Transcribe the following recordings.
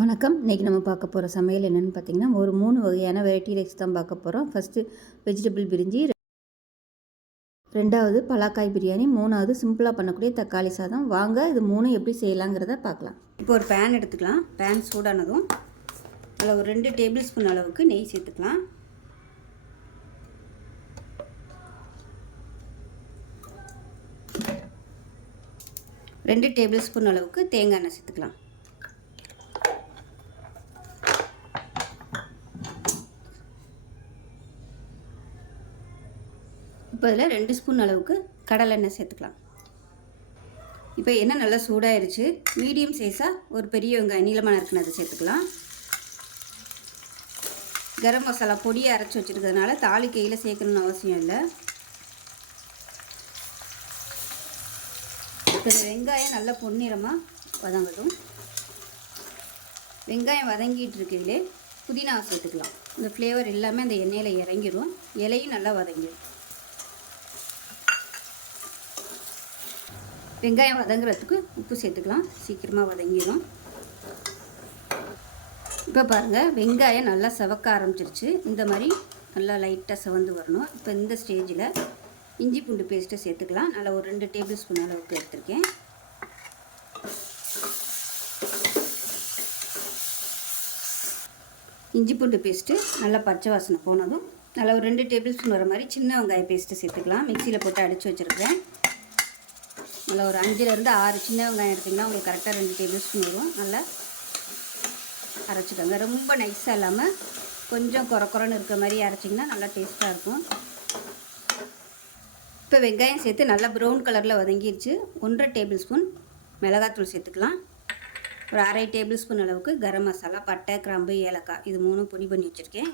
வணக்கம். இன்றைக்கி நம்ம பார்க்க போகிற சமையல் என்னென்னு பார்த்தீங்கன்னா, ஒரு 3 வகையான வெரைட்டி ரைஸ் தான் பார்க்க போகிறோம். ஃபஸ்ட்டு வெஜிடபிள் பிரிஞ்சி, 2வது பலாக்காய் பிரியாணி, 3வது சிம்பிளாக பண்ணக்கூடிய தக்காளி சாதம். வாங்க இது 3 எப்படி செய்யலாங்கிறத பார்க்கலாம். இப்போ ஒரு பேன் எடுத்துக்கலாம். பேன் சூடானதும் அதில் ஒரு 2 டேபிள் ஸ்பூன் அளவுக்கு நெய் சேர்த்துக்கலாம். ரெண்டு டேபிள் ஸ்பூன் அளவுக்கு தேங்காய் எண்ணெய் சேர்த்துக்கலாம். இப்போ இதில் 2 ஸ்பூன் அளவுக்கு கடலை எண்ணெய் சேர்த்துக்கலாம். இப்போ எண்ணெய் நல்லா சூடாயிருச்சு. மீடியம் சைஸாக ஒரு பெரிய வெங்காயம் நீளமாக நறுக்குன்னு அதை சேர்த்துக்கலாம். கரம் மசாலா பொடியை அரைச்சி வச்சுருக்கிறதுனால தாளிக்கையில் சேர்க்கணுன்னு அவசியம் இல்லை. இப்போ இந்த வெங்காயம் நல்லா பொன்னிறமாக வதங்கட்டும். வெங்காயம் வதங்கிட்டு இருக்கையிலே புதினா சேர்த்துக்கலாம். இந்த ஃப்ளேவர் எல்லாமே அந்த எண்ணெயில் இறங்கிடும். இலையும் நல்லா வதங்கிடும். வெங்காயம் வதங்குறதுக்கு உப்பு சேர்த்துக்கலாம். சீக்கிரமாக வதங்கிடும். இப்போ பாருங்கள், வெங்காயம் நல்லா செவக்க ஆரம்பிச்சிருச்சு. இந்த மாதிரி நல்லா லைட்டாக செவந்து வரணும். இப்போ இந்த ஸ்டேஜில் இஞ்சி பூண்டு பேஸ்ட்டை சேர்த்துக்கலாம். நல்லா ஒரு 2 டேபிள் ஸ்பூன் அளவுக்கு எடுத்துருக்கேன். இஞ்சி பூண்டு பேஸ்ட்டு நல்லா பச்சை வாசனை போனதும் நல்லா ஒரு 2 டேபிள் ஸ்பூன் வர மாதிரி சின்ன வெங்காய பேஸ்ட்டு சேர்த்துக்கலாம். மிக்சியில் போட்டு அடித்து வச்சுருக்கேன். நல்லா ஒரு 5லேருந்து 6 சின்ன வெங்காயம் எடுத்திங்கன்னா உங்களுக்கு கரெக்டாக 2 டேபிள் ஸ்பூன் வரும். நல்லா அரைச்சிக்கோங்க. ரொம்ப நைஸாக இல்லாமல் கொஞ்சம் குறன்னு இருக்கிற மாதிரி அரைச்சிங்கன்னா நல்லா டேஸ்ட்டாக இருக்கும். இப்போ வெங்காயம் சேர்த்து நல்லா ப்ரௌன் கலரில் வதங்கிடுச்சு. 1.5 டேபிள் ஸ்பூன் மிளகாத்தூள் சேர்த்துக்கலாம். ஒரு 1/2 டேபிள் ஸ்பூன் அளவுக்கு கரம் மசாலா, பட்டை, கிராம்பு, ஏலக்காய் இது 3 பொடி பண்ணி வச்சுருக்கேன்.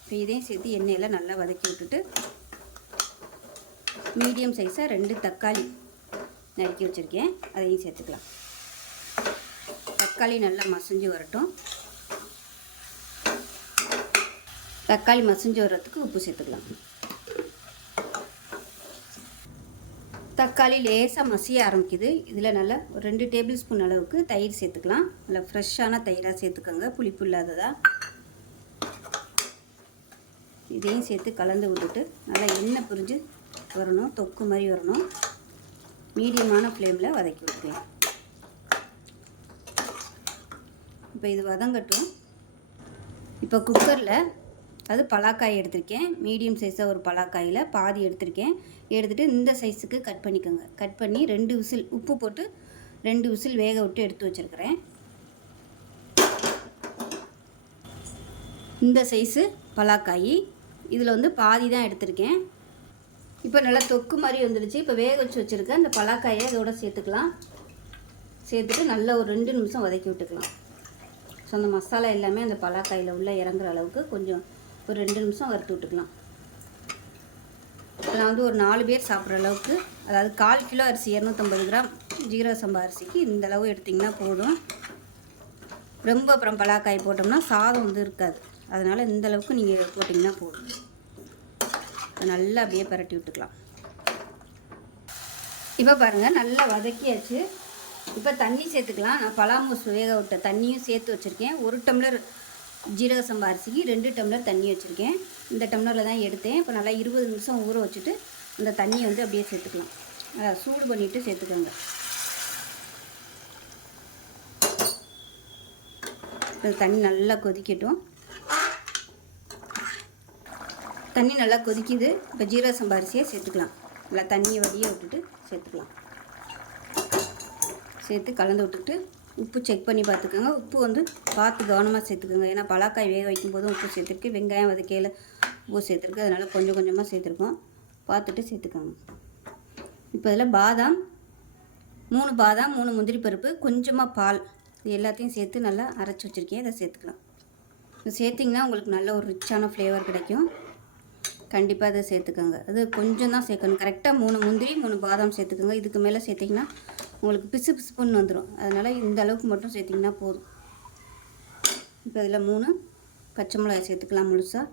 இப்போ இதையும் சேர்த்து எண்ணெயில் நல்லா வதக்கி விட்டுட்டு மீடியம் சைஸாக 2 தக்காளி நறுக்கி வச்சுருக்கேன். அதையும் சேர்த்துக்கலாம். தக்காளி நல்லா மசிஞ்சு வரட்டும். தக்காளி மசிஞ்சு வர்றதுக்கு உப்பு சேர்த்துக்கலாம். தக்காளி லேசாக மசிய ஆரம்பிக்குது. இதில் நல்லா ஒரு 2 டேபிள் ஸ்பூன் அளவுக்கு தயிர் சேர்த்துக்கலாம். நல்லா ஃப்ரெஷ்ஷான தயிராக சேர்த்துக்கோங்க, புளிப்பு இல்லாததாக. இதையும் சேர்த்து கலந்து விட்டுட்டு நல்லா எண்ணெய் பிரிஞ்சு வரணும், தொக்கு மாதிரி வரணும். மீடியமான ஃப்ளேமில் வதக்கி விட்டுக்கலாம். இப்போ இது வதங்கட்டும். இப்போ குக்கரில் அது பலாக்காய் எடுத்திருக்கேன். மீடியம் சைஸாக ஒரு பலாக்காயில் பாதி எடுத்திருக்கேன். எடுத்துகிட்டு இந்த சைஸுக்கு கட் பண்ணிக்கோங்க. கட் பண்ணி 2 விசில் உப்பு போட்டு 2 விசில் வேக விட்டு எடுத்து வச்சுருக்கிறேன். இந்த சைஸு பலாக்காய் இதில் வந்து பாதி தான் எடுத்திருக்கேன். இப்போ நல்லா தொக்கு மாதிரி வந்துடுச்சு. இப்போ வேக வச்சு வச்சுருக்கேன் இந்த பலாக்காயை இதோட சேர்த்துக்கலாம். சேர்த்துட்டு நல்லா ஒரு 2 நிமிஷம் வதக்கி விட்டுக்கலாம். ஸோ அந்த மசாலா எல்லாமே அந்த பலாக்காயில் உள்ள இறங்குற அளவுக்கு கொஞ்சம் ஒரு 2 நிமிஷம் வறுத்து விட்டுக்கலாம். இப்போ நான் வந்து ஒரு 4 பேர் சாப்பிட்ற அளவுக்கு, அதாவது 1/4 கிலோ அரிசி 250 கிராம் ஜீரக சம்பா அரிசிக்கு இந்த அளவு எடுத்திங்கன்னா போதும். ரொம்ப அப்புறம் பலாக்காய் போட்டோம்னா சாதம் வந்து இருக்காது. அதனால் இந்த அளவுக்கு நீங்கள் போட்டிங்கன்னா போதும். நல்லா அப்படியே பரட்டி விட்டுக்கலாம். இப்போ பாருங்கள், நல்லா வதக்கியாச்சு. இப்போ தண்ணி சேர்த்துக்கலாம். நான் பலாமூஸ் வேக விட்ட தண்ணியும் சேர்த்து வச்சுருக்கேன். 1 டம்ளர் ஜீரக சம்பா அரிசிக்கு 2 டம்ளர் தண்ணி வச்சுருக்கேன். இந்த டம்ளரில் தான் எடுத்தேன். இப்போ நல்லா 20 நிமிஷம் ஊற வச்சுட்டு இந்த தண்ணியை வந்து அப்படியே சேர்த்துக்கலாம். சூடு பண்ணிவிட்டு சேர்த்துக்கோங்க. இப்போ தண்ணி நல்லா கொதிக்கட்டும். தண்ணி நல்லா கொதிக்குது. இப்போ ஜீரக சம்பா அரிசியை சேர்த்துக்கலாம். நல்லா தண்ணியை வடிய விட்டுட்டு சேர்த்துக்கலாம். சேர்த்து கலந்து விட்டுட்டு உப்பு செக் பண்ணி பார்த்துக்கோங்க. உப்பு வந்து பார்த்து கவனமாக சேர்த்துக்கோங்க. ஏன்னா பலாக்காய் வேக வைக்கும்போதும் உப்பு சேர்த்துருக்கு, வெங்காயம் வதக்கையில் உப்பு சேர்த்துருக்கு. அதனால் கொஞ்சம் கொஞ்சமாக சேர்த்துருக்கோம். பார்த்துட்டு சேர்த்துக்கோங்க. இப்போ இதில் பாதாம் 3 பாதாம், 3 முந்திரி பருப்பு, கொஞ்சமாக பால், இது எல்லாத்தையும் சேர்த்து நல்லா அரைச்சி வச்சுருக்கேன். இதை சேர்த்துக்கலாம். இது சேர்த்திங்கன்னா உங்களுக்கு நல்ல ஒரு ரிச்சான ஃப்ளேவர் கிடைக்கும். கண்டிப்பாக அதை சேர்த்துக்கோங்க. அது கொஞ்சம் தான் சேர்க்கணும். கரெக்டாக 3 முந்திரி 3 பாதாம் சேர்த்துக்கோங்க. இதுக்கு மேலே சேர்த்திங்கன்னா உங்களுக்கு பிசு பிசுப்புன்னு வந்துடும். அதனால் இந்த அளவுக்கு மட்டும் சேர்த்திங்கன்னா போதும். இப்போ இதில் 3 பச்சை மிளகாய் சேர்த்துக்கலாம். முழுசாக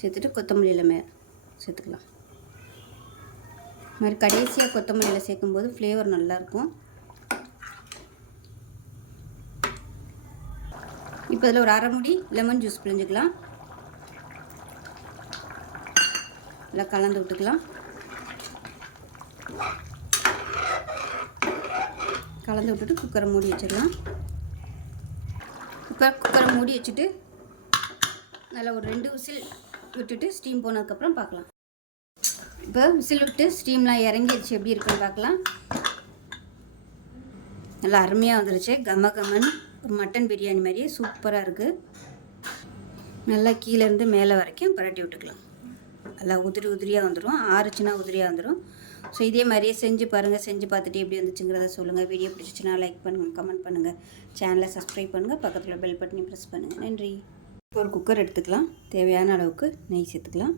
சேர்த்துட்டு கொத்தமல்லியில் சேர்த்துக்கலாம். இது மாதிரி கடைசியாக கொத்தமல்லியில் சேர்க்கும்போது ஃப்ளேவர் நல்லாயிருக்கும். இப்போ இதில் ஒரு அரை மூடி லெமன் ஜூஸ் பிழிஞ்சுக்கலாம். நல்லா கலந்து விட்டுக்கலாம். கலந்து விட்டுட்டு குக்கரை மூடி வச்சிடலாம். இப்போ குக்கரை மூடி வச்சுட்டு நல்லா ஒரு 2 விசில் விட்டுட்டு ஸ்டீம் போனதுக்கப்புறம் பார்க்கலாம். இப்போ விசில் விட்டு ஸ்டீம்லாம் இறங்கிடுச்சு, எப்படி இருக்குன்னு பார்க்கலாம். நல்லா அருமையாக வந்துருச்சு. கம கமன்னு ஒரு மட்டன் பிரியாணி மாதிரியே சூப்பராக இருக்குது. நல்லா கீழேருந்து மேலே வரைக்கும் பரட்டி விட்டுக்கலாம். நல்லா உதிரியாக வந்துடும். ஆறுச்சுன்னா உதிரியாக வந்துடும். ஸோ இதே மாதிரியே செஞ்சு பாருங்கள். செஞ்சு பார்த்துட்டு எப்படி வந்துச்சுங்கிறத சொல்லுங்கள். வீடியோ பிடிச்சிச்சுன்னா லைக் பண்ணுங்கள், கமெண்ட் பண்ணுங்கள், சேனலை சப்ஸ்கிரைப் பண்ணுங்கள், பக்கத்தில் பெல் பட்டனை ப்ரெஸ் பண்ணுங்கள். நன்றி. இப்போ ஒரு குக்கர் எடுத்துக்கலாம். தேவையான அளவுக்கு நெய் சேர்த்துக்கலாம்.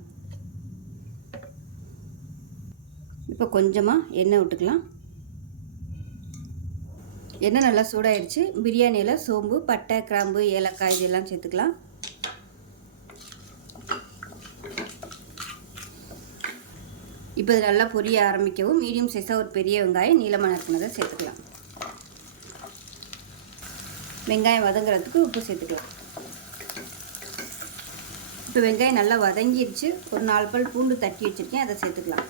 இப்போ கொஞ்சமாக எண்ணெய் விட்டுக்கலாம். எண்ணெய் நல்லா சூடாயிடுச்சு. பிரியாணியில் சோம்பு, பட்டை, கிராம்பு, ஏலக்காய் இதெல்லாம் சேர்த்துக்கலாம். இப்போ இது நல்லா பொரிய ஆரம்பிக்கவும் மீடியம் சைஸாக ஒரு பெரிய வெங்காயம் நீளமாக நறுக்குனதை சேர்த்துக்கலாம். வெங்காயம் வதங்குறதுக்கு உப்பு சேர்த்துக்கலாம். இப்போ வெங்காயம் நல்லா வதங்கிடுச்சு. ஒரு 4 பல் பூண்டு தட்டி வச்சுருக்கேன், அதை சேர்த்துக்கலாம்.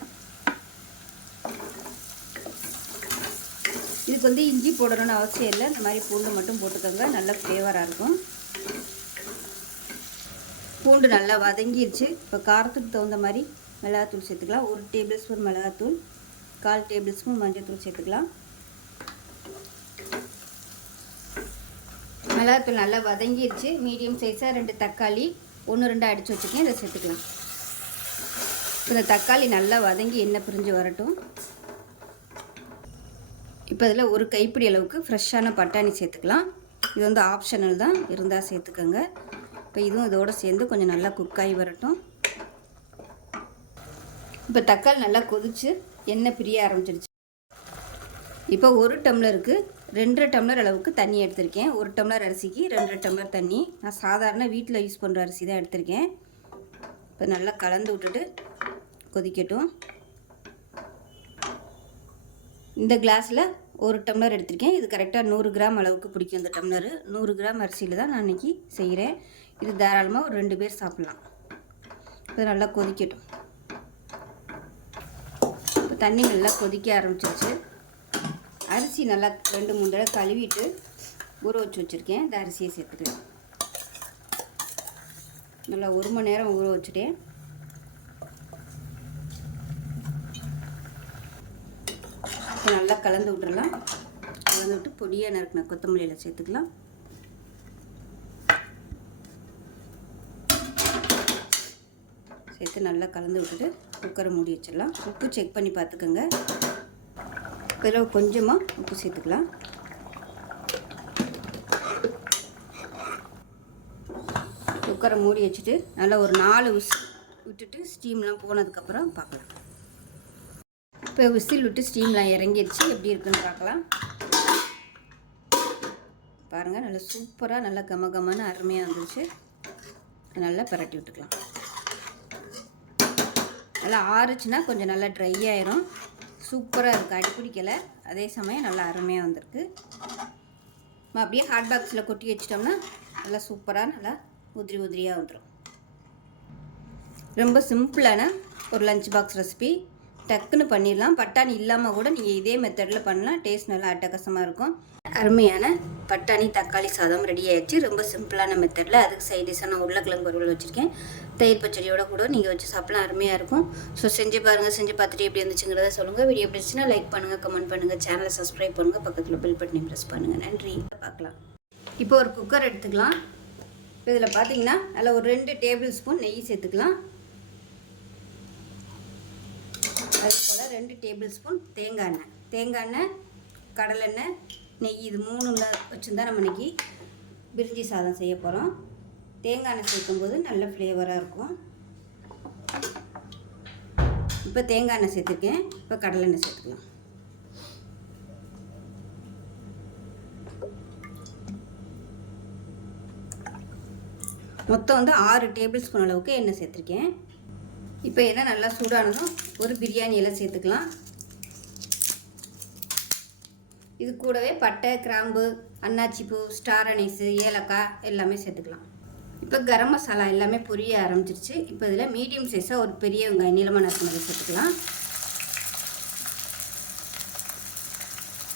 இதுக்கு வந்து இஞ்சி போடணும்னு அவசியம் இல்லை. இந்த மாதிரி பூண்டு மட்டும் போட்டுக்கோங்க, நல்ல ஃப்ளேவராக இருக்கும். பூண்டு நல்லா வதங்கிடுச்சு. இப்போ காரத்துக்கு தகுந்த மாதிரி மிளகாத்தூள் சேர்த்துக்கலாம். 1 டேபிள் ஸ்பூன் மிளகாத்தூள், 1/4 டேபிள் ஸ்பூன் மஞ்சள்தூள் சேர்த்துக்கலாம். மிளகாத்தூள் நல்லா வதங்கிடுச்சு. மீடியம் சைஸாக 2 தக்காளி 1-2 அடித்து வச்சுருக்கேன், இதை சேர்த்துக்கலாம். இந்த தக்காளி நல்லா வதங்கி எண்ணெய் பிரிஞ்சு வரட்டும். இப்போ இதில் ஒரு கைப்பிடி அளவுக்கு ஃப்ரெஷ்ஷான பட்டாணி சேர்த்துக்கலாம். இது வந்து ஆப்ஷனல் தான், இருந்தால் சேர்த்துக்கோங்க. இப்போ இதுவும் இதோடு சேர்ந்து கொஞ்சம் நல்லா குக்காகி வரட்டும். இப்போ தக்காளி நல்லா கொதிச்சு எண்ணெய் பிரிய ஆரம்பிச்சிருச்சு. இப்போ 1 டம்ளருக்கு 2 டம்ளர் அளவுக்கு தண்ணி எடுத்திருக்கேன். 1 டம்ளர் அரிசிக்கு 2 டம்ளர் தண்ணி. நான் சாதாரண வீட்டில் யூஸ் பண்ணுற அரிசி தான் எடுத்திருக்கேன். இப்போ நல்லா கலந்து விட்டுட்டு கொதிக்கட்டும். இந்த கிளாஸில் 1 டம்ளர் எடுத்திருக்கேன். இது கரெக்டாக 100 கிராம் அளவுக்கு பிடிக்கும். இந்த டம்ளரு 100 கிராம் அரிசியில் தான் நான் இன்றைக்கி செய்கிறேன். இது தாராளமாக ஒரு 2 பேர் சாப்பிட்லாம். இப்போ நல்லா கொதிக்கட்டும். இப்போ தண்ணி நல்லா கொதிக்க ஆரம்பிச்சிருச்சு. அரிசி நல்லா 2-3 தடவை கழுவிட்டு ஊற வச்சு வச்சுருக்கேன். இந்த அரிசியை சேர்த்துக்கலாம். நல்லா 1 மணி நேரம் ஊற வச்சுட்டேன். இப்போ நல்லா கலந்து விட்டுறலாம். கலந்து விட்டு பொடியாக நறுக்கின கொத்தமல்லியில் சேர்த்துக்கலாம். சேர்த்து நல்லா கலந்து விட்டுட்டு குக்கரை மூடி வச்சிடலாம். உப்பு செக் பண்ணி பார்த்துக்கோங்க. இதில் கொஞ்சமாக உப்பு சேர்த்துக்கலாம். குக்கரை மூடி வச்சுட்டு நல்லா ஒரு 4 விசில் விட்டுட்டு ஸ்டீம்லாம் போனதுக்கப்புறம் பார்க்கலாம். இப்போ விசில் விட்டு ஸ்டீம்லாம் இறங்கிடுச்சு, எப்படி இருக்குன்னு பார்க்கலாம். பாருங்கள், நல்லா சூப்பராக நல்லா கமகமான அருமையாக வந்துருச்சு. நல்லா பரட்டி விட்டுக்கலாம். நல்லா ஆறுச்சுன்னா கொஞ்சம் நல்லா ட்ரை ஆயிரும். சூப்பராக இருக்குது, அடிப்பிடிக்கலை. அதே சமயம் நல்லா அருமையாக வந்திருக்கு. நம்ம அப்படியே ஹாட் பாக்ஸில் கொட்டி வச்சிட்டோம்னா நல்லா சூப்பராக நல்லா உதிரியாக வந்துடும். ரொம்ப சிம்பிளான ஒரு லஞ்ச் பாக்ஸ் ரெசிபி. டக்குன்னு பண்ணிடலாம். பட்டாணி இல்லாமல் கூட நீங்கள் இதே மெத்தடில் பண்ணலாம். டேஸ்ட் நல்லா அட்டகாசமாக இருக்கும். அருமையான பட்டாணி தக்காளி சாதம் ரெடி ஆகிடுச்சு. ரொம்ப சிம்பிளான மெத்தடில். அதுக்கு சைட் டிஷ்ஷாக நான் உருளைக்கிழங்கு வறுவல் வச்சுருக்கேன். தயிர் பச்சடியோட கூட நீங்கள் வச்சு சாப்பிடலாம், அருமையாக இருக்கும். ஸோ செஞ்சு பாருங்கள். செஞ்சு பார்த்துட்டு எப்படி இருந்துச்சுங்கிறத சொல்லுங்கள். வீடியோ பிடிச்சுன்னா லைக் பண்ணுங்கள், கமெண்ட் பண்ணுங்கள், சேனலை சப்ஸ்கிரைப் பண்ணுங்கள், பக்கத்தில் பெல் பட்டனை ப்ரெஸ் பண்ணுங்கள். நன்றி. பார்க்கலாம். இப்போ ஒரு குக்கர் எடுத்துக்கலாம். இப்போ இதில் பார்த்தீங்கன்னா அதில் ஒரு 2 டேபிள் ஸ்பூன் நெய் சேர்த்துக்கலாம். அதுபோல் 2 டேபிள் ஸ்பூன் தேங்காய் எண்ணெய், கடலெண்ணெய், நெய், இது 3 வச்சுருந்தா நம்ம இன்றைக்கி பிரிஞ்சி சாதம் செய்ய போகிறோம். தேங்காய் எண்ணெய் சேர்க்கும்போது நல்ல ஃப்ளேவராக இருக்கும். இப்போ தேங்காய் எண்ணெய் சேர்த்துருக்கேன். இப்போ கடலெண்ணெய் சேர்த்துக்கலாம். மொத்தம் வந்து 6 டேபிள் ஸ்பூன் அளவுக்கு எண்ணெய் சேர்த்துருக்கேன். இப்போ எண்ணெய் நல்லா சூடானதும் ஒரு பிரியாணி இலை சேர்த்துக்கலாம். இது கூடவே பட்டை, கிராம்பு, அன்னாச்சி பூ, ஸ்டார் அனீஸு, ஏலக்காய் எல்லாமே சேர்த்துக்கலாம். இப்போ கரம் மசாலா எல்லாமே பொரிய ஆரம்பிச்சிருச்சு. இப்போ இதில் மீடியம் சைஸாக ஒரு பெரிய வெங்காயம் நீளமாக நறுக்குனதை சேர்த்துக்கலாம்.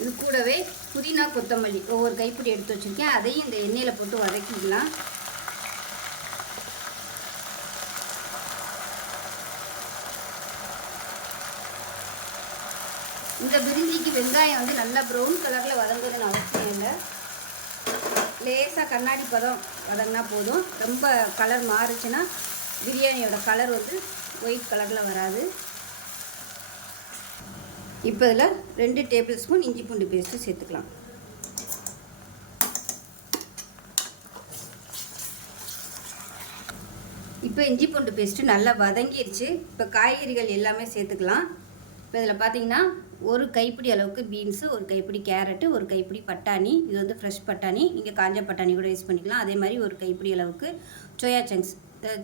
இது கூடவே புதினா, கொத்தமல்லி ஒவ்வொரு கைப்பிடி எடுத்து வச்சுருக்கேன். அதையும் இந்த எண்ணெயில் போட்டு வதக்கிக்கலாம். இந்த பிரிஞ்சிக்கு வெங்காயம் வந்து நல்லா ப்ரௌன் கலரில் வதங்குதுன்னு அவசியம் இல்லை. லேசாக கண்ணாடி பதம் வதங்கினா போதும். ரொம்ப கலர் மாறுச்சுன்னா பிரியாணியோட கலர் வந்து ஒயிட் கலரில் வராது. இப்போ இதில் 2 டேபிள் ஸ்பூன் இஞ்சி பூண்டு பேஸ்ட்டு சேர்த்துக்கலாம். இப்போ இஞ்சி பூண்டு பேஸ்ட்டு நல்லா வதங்கிடுச்சு. இப்போ காய்கறிகள் எல்லாமே சேர்த்துக்கலாம். இப்போ இதில் பார்த்தீங்கன்னா ஒரு கைப்பிடி அளவுக்கு பீன்ஸு, ஒரு கைப்பிடி கேரட்டு, ஒரு கைப்பிடி பட்டாணி. இது வந்து ஃப்ரெஷ் பட்டாணி, நீங்கள் காஞ்ச பட்டாணி கூட யூஸ் பண்ணிக்கலாம். அதே மாதிரி ஒரு கைப்பிடி அளவுக்கு சோயா சங்க்ஸ்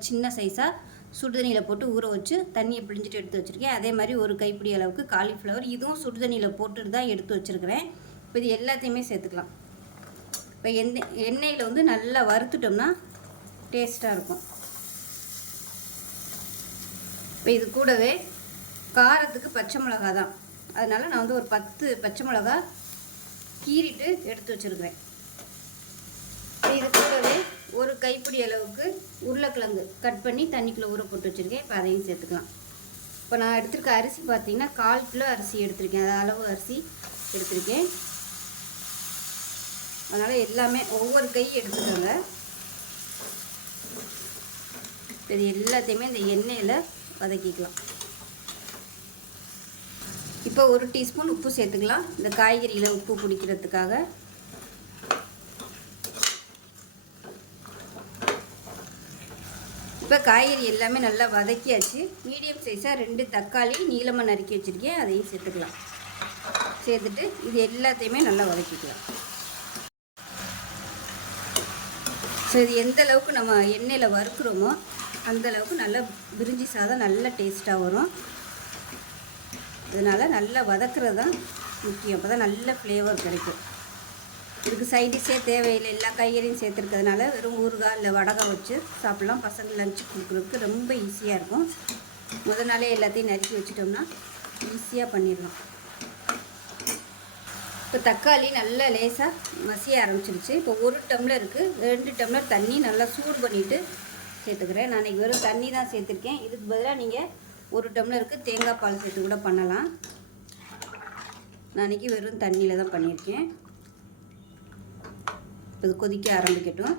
சின்ன சைஸாக சுடுதண்ணியில் போட்டு ஊற வச்சு தண்ணியை பிழிஞ்சிட்டு எடுத்து வச்சுருக்கேன். அதே மாதிரி ஒரு கைப்பிடி அளவுக்கு காலிஃப்ளவர், இதுவும் சுடுதண்ணியில் போட்டுட்டு தான் எடுத்து வச்சுருக்கிறேன். இப்போ இது எல்லாத்தையுமே சேர்த்துக்கலாம். இப்போ எண்ணெயில் வந்து நல்லா வறுத்துட்டோம்னா டேஸ்ட்டாக இருக்கும். இப்போ இது கூடவே காரத்துக்கு பச்சை மிளகா தான், அதனால் நான் வந்து ஒரு 10 பச்சை மிளகா கீறிட்டு எடுத்து வச்சுருக்கிறேன். இது கூடவே ஒரு கைப்பிடி அளவுக்கு உருளைக்கிழங்கு கட் பண்ணி தண்ணிக்குள்ளே ஊற போட்டு வச்சுருக்கேன். இப்போ அதையும் சேர்த்துக்கலாம். இப்போ நான் எடுத்துருக்க அரிசி பார்த்திங்கன்னா 1/4 கிலோ அரிசி எடுத்திருக்கேன். அது அளவு அரிசி எடுத்திருக்கேன். அதனால் எல்லாமே ஒவ்வொரு கை எடுத்துக்கோங்க. இது எல்லாத்தையுமே இந்த எண்ணெயில் வதக்கிக்கலாம். இப்போ 1 டீஸ்பூன் உப்பு சேர்த்துக்கலாம், இந்த காய்கறியில் உப்பு பிடிக்கிறதுக்காக. இப்போ காய்கறி எல்லாமே நல்லா வதக்கியாச்சு. மீடியம் சைஸாக 2 தக்காளி நீளமாக நறுக்கி வச்சுருக்கேன், அதையும் சேர்த்துக்கலாம். சேர்த்துட்டு இது எல்லாத்தையுமே நல்லா வதக்கிக்கலாம். ஸோ இது எந்த அளவுக்கு நம்ம எண்ணெயில் வறுக்கிறோமோ அந்தளவுக்கு நல்லா பிரிஞ்சி சாதம் நல்ல டேஸ்ட்டாக வரும். இதனால் நல்லா வதக்கிறது தான் முக்கியம். அப்போ தான் நல்ல ஃப்ளேவர் கிடைக்கும். இதுக்கு சைடிஷே தேவையில்லை, எல்லா காய்கறியும் சேர்த்துருக்கிறதுனால வெறும் ஊறுகாய் இல்லை வடகம் வச்சு சாப்பிட்லாம். பசங்க லஞ்சு கொடுக்குறதுக்கு ரொம்ப ஈஸியாக இருக்கும். முதல் நாளே எல்லாத்தையும் நறுக்கி வச்சுட்டோம்னா ஈஸியாக பண்ணிடலாம். இப்போ தக்காளி நல்லா லேசாக மசிய ஆரம்பிச்சிருச்சு. இப்போ 1 டம்ளருக்கு 2 டம்ளர் தண்ணி நல்லா சூடு பண்ணிவிட்டு சேர்த்துக்கிறேன். நான் இன்றைக்கி வெறும் தண்ணி தான் சேர்த்துருக்கேன். இதுக்கு பதிலாக நீங்கள் 1 டம்ளருக்கு தேங்காய் பால் சேர்த்து கூட பண்ணலாம். நான் இன்றைக்கி வெறும் தண்ணியில் தான் பண்ணியிருக்கேன். இது கொதிக்க ஆரம்பிக்கட்டும்.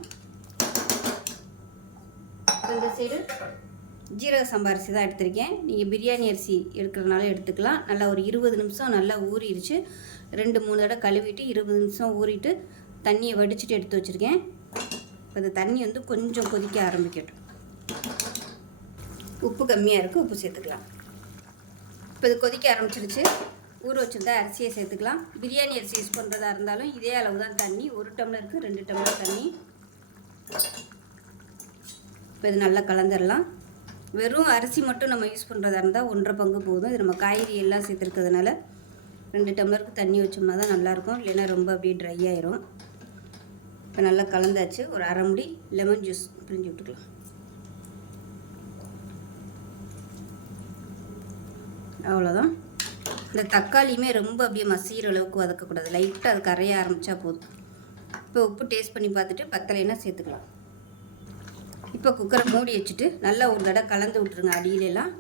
இந்த சைடு ஜீரக சம்பா அரிசி தான் எடுத்திருக்கேன். நீங்கள் பிரியாணி அரிசி எடுக்கிறதுனால எடுத்துக்கலாம். நல்லா ஒரு 20 நிமிஷம் நல்லா ஊறிடுச்சு. 2-3 தடவை கழுவிட்டு 20 நிமிஷம் ஊறிட்டு தண்ணியை வடிச்சிட்டு எடுத்து வச்சுருக்கேன். இப்போ இந்த தண்ணி வந்து கொஞ்சம் கொதிக்க ஆரம்பிக்கட்டும். உப்பு கம்மியாக இருக்குது, உப்பு சேர்த்துக்கலாம். இப்போ இது கொதிக்க ஆரம்பிச்சிருச்சு. ஊற வச்சுருந்தா அரிசியை சேர்த்துக்கலாம். பிரியாணி அரிசி யூஸ் பண்ணுறதா இருந்தாலும் இதே அளவு தான் தண்ணி. 1 டம்ளருக்கு 2 டம்ளர் தண்ணி. இப்போ இது நல்லா கலந்துடலாம். வெறும் அரிசி மட்டும் நம்ம யூஸ் பண்ணுறதா இருந்தால் 1.5 பங்கு போதும். இது நம்ம காய்கறி எல்லாம் சேர்த்துருக்கிறதுனால 2 டம்ளருக்கு தண்ணி வச்சோம்னா தான் நல்லாயிருக்கும். இல்லைன்னா ரொம்ப அப்படியே ட்ரை ஆயிரும். இப்போ நல்லா கலந்தாச்சு. ஒரு அரை முடி லெமன் ஜூஸ் பிழிஞ்சு விட்டுக்கலாம். அவ்வளோதான். இந்த தக்காளியுமே ரொம்ப அப்படியே மசிகிற அளவுக்கு வதக்கக்கூடாது. லைட்டாக அது கரைய ஆரம்பித்தா போதும். இப்போ உப்பு டேஸ்ட் பண்ணி பார்த்துட்டு பத்தலைன்னா சேர்த்துக்கலாம். இப்போ குக்கரை மூடி வச்சுட்டு நல்லா ஒரு தடவை கலந்து விட்ருங்க. அடியிலெல்லாம்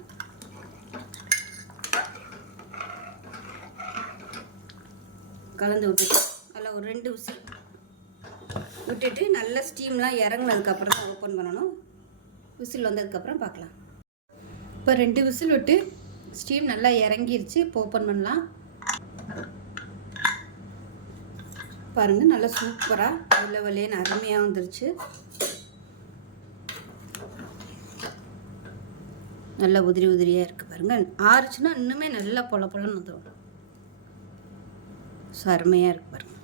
கலந்து விட்டுட்டு நல்லா ஒரு 2 விசில் விட்டுட்டு நல்லா ஸ்டீம்லாம் இறங்கினதுக்கப்புறம் தான் ஓப்பன் பண்ணணும். விசில் வந்ததுக்கப்புறம் பார்க்கலாம். இப்போ 2 விசில் விட்டு ஸ்டீம் நல்லா இறங்கிருச்சு. இப்போ ஓப்பன் பண்ணலாம். பாருங்கள், நல்லா சூப்பராக வெள்ளை வெள்ளையன்னு அருமையாக வந்துருச்சு. நல்லா உதிரி உதிரியாக இருக்குது பாருங்கள். ஆறுச்சுன்னா இன்னுமே நல்லா பொல பொலன்னு வந்துடும். ஸோ அருமையாக இருக்குது பாருங்கள்.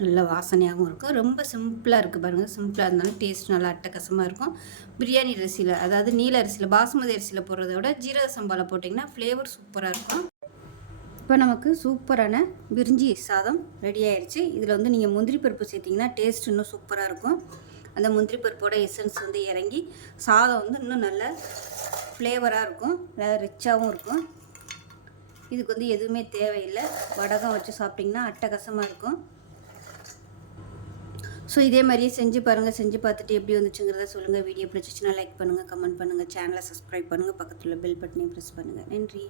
நல்ல வாசனையாகவும் இருக்கும். ரொம்ப சிம்பிளாக இருக்குது பாருங்கள். சிம்பிளாக இருந்தாலும் டேஸ்ட் நல்லா அட்டகாசமாக இருக்கும். பிரியாணி அரிசியில், அதாவது நீல அரிசியில், பாசுமதி அரிசியில் போடுறத விட ஜீரக சம்பாவில் போட்டிங்கன்னா ஃப்ளேவர் சூப்பராக இருக்கும். இப்போ நமக்கு சூப்பரான பிரிஞ்சி சாதம் ரெடி ஆயிடுச்சு. இதில் வந்து நீங்கள் முந்திரி பருப்பு சேர்த்திங்கன்னா டேஸ்ட் இன்னும் சூப்பராக இருக்கும். அந்த முந்திரி பருப்போட எசன்ஸ் வந்து இறங்கி சாதம் வந்து இன்னும் நல்ல ஃப்ளேவராக இருக்கும், நல்லா ரிச்சாகவும் இருக்கும். இதுக்கு வந்து எதுவுமே தேவையில்லை. வடகம் வச்சு சாப்பிட்டிங்கன்னா அட்டகாசமாக இருக்கும். ஸோ இதே மாதிரியே செஞ்சு பாருங்கள். செஞ்சு பார்த்துட்டு எப்படி வந்துச்சுங்கிறத சொல்லுங்கள். வீடியோ பிடிச்சிச்சுன்னா லைக் பண்ணுங்கள், கமெண்ட் பண்ணுங்கள், சேனலை சப்ஸ்கிரைப் பண்ணுங்கள், பக்கத்தில் பெல் பட்டனையும் ப்ரெஸ் பண்ணுங்கள். நன்றி.